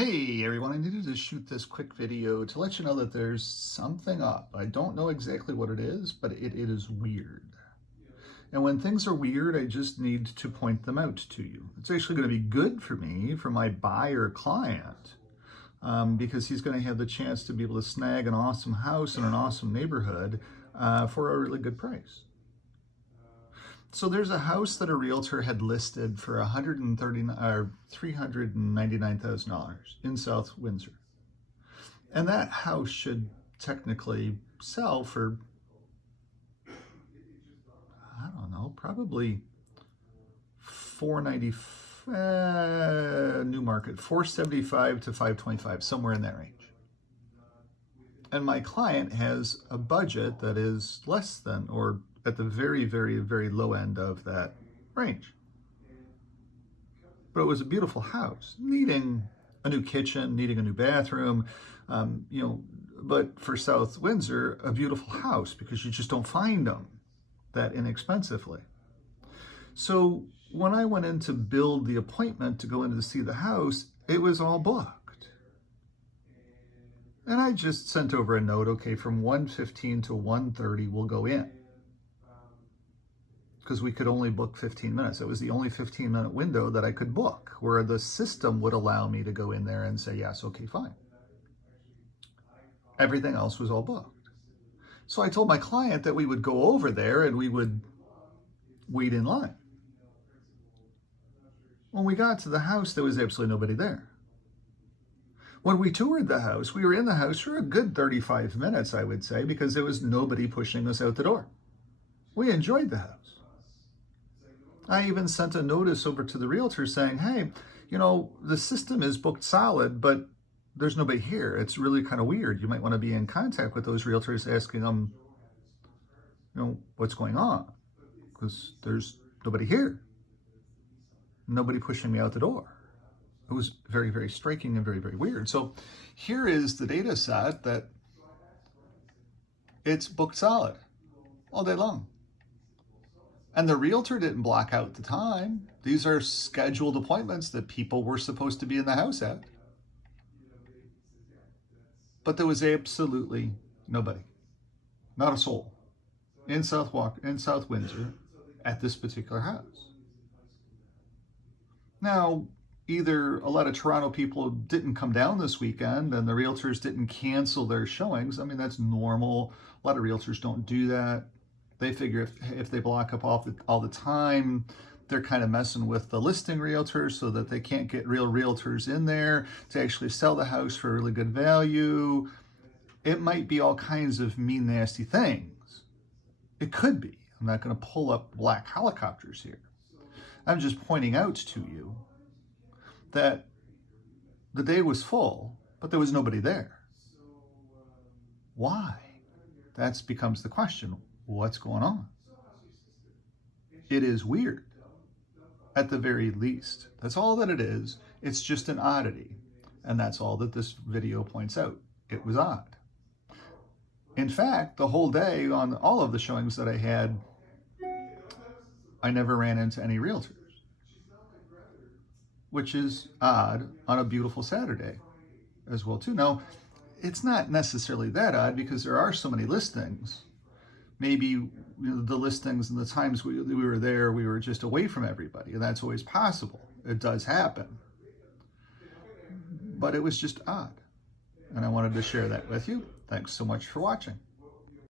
Hey everyone, I needed to shoot this quick video to let you know that there's something up. I don't know exactly what it is, but it is weird. And when things are weird, I just need to point them out to you. It's actually going to be good for me, for my buyer client, because he's going to have the chance to be able to snag an awesome house in an awesome neighborhood for a really good price. So there's a house that a realtor had listed for $399,000 in South Windsor. And that house should technically sell for, I don't know, probably $490, new market, $475 to $525, somewhere in that range. And my client has a budget that is less than, or at the very, very, very low end of that range. But it was a beautiful house, needing a new kitchen, needing a new bathroom, but for South Windsor, a beautiful house, because you just don't find them that inexpensively. So when I went in to build the appointment to go in to see the house, it was all booked. And I just sent over a note, okay, from 1:15 to 1:30, we'll go in. Because we could only book 15 minutes. It was the only 15-minute window that I could book, where the system would allow me to go in there and say, yes, okay, fine. Everything else was all booked. So I told my client that we would go over there and we would wait in line. When we got to the house, there was absolutely nobody there. When we toured the house, we were in the house for a good 35 minutes, I would say, because there was nobody pushing us out the door. We enjoyed the house. I even sent a notice over to the realtor saying, hey, the system is booked solid, but there's nobody here. It's really kind of weird. You might want to be in contact with those realtors, asking them, what's going on? Because there's nobody here. Nobody pushing me out the door. It was very, very striking and very, very weird. So here is the data set that it's booked solid all day long. And the realtor didn't block out the time. These are scheduled appointments that people were supposed to be in the house at. But there was absolutely nobody, not a soul, in South Windsor at this particular house. Now, either a lot of Toronto people didn't come down this weekend and the realtors didn't cancel their showings. I mean, that's normal. A lot of realtors don't do that. They figure if they block up all the time, they're kind of messing with the listing realtors so that they can't get real realtors in there to actually sell the house for a really good value. It might be all kinds of mean, nasty things. It could be. I'm not going to pull up black helicopters here. I'm just pointing out to you that the day was full, but there was nobody there. Why? That becomes the question. What's going on? It is weird, at the very least. That's all that it is. It's just an oddity. And that's all that this video points out. It was odd. In fact, the whole day on all of the showings that I had, I never ran into any realtors, which is odd on a beautiful Saturday as well, too. Now, it's not necessarily that odd because there are so many listings. Maybe the listings and the times we were there, we were just away from everybody, and that's always possible. It does happen. But it was just odd, and I wanted to share that with you. Thanks so much for watching.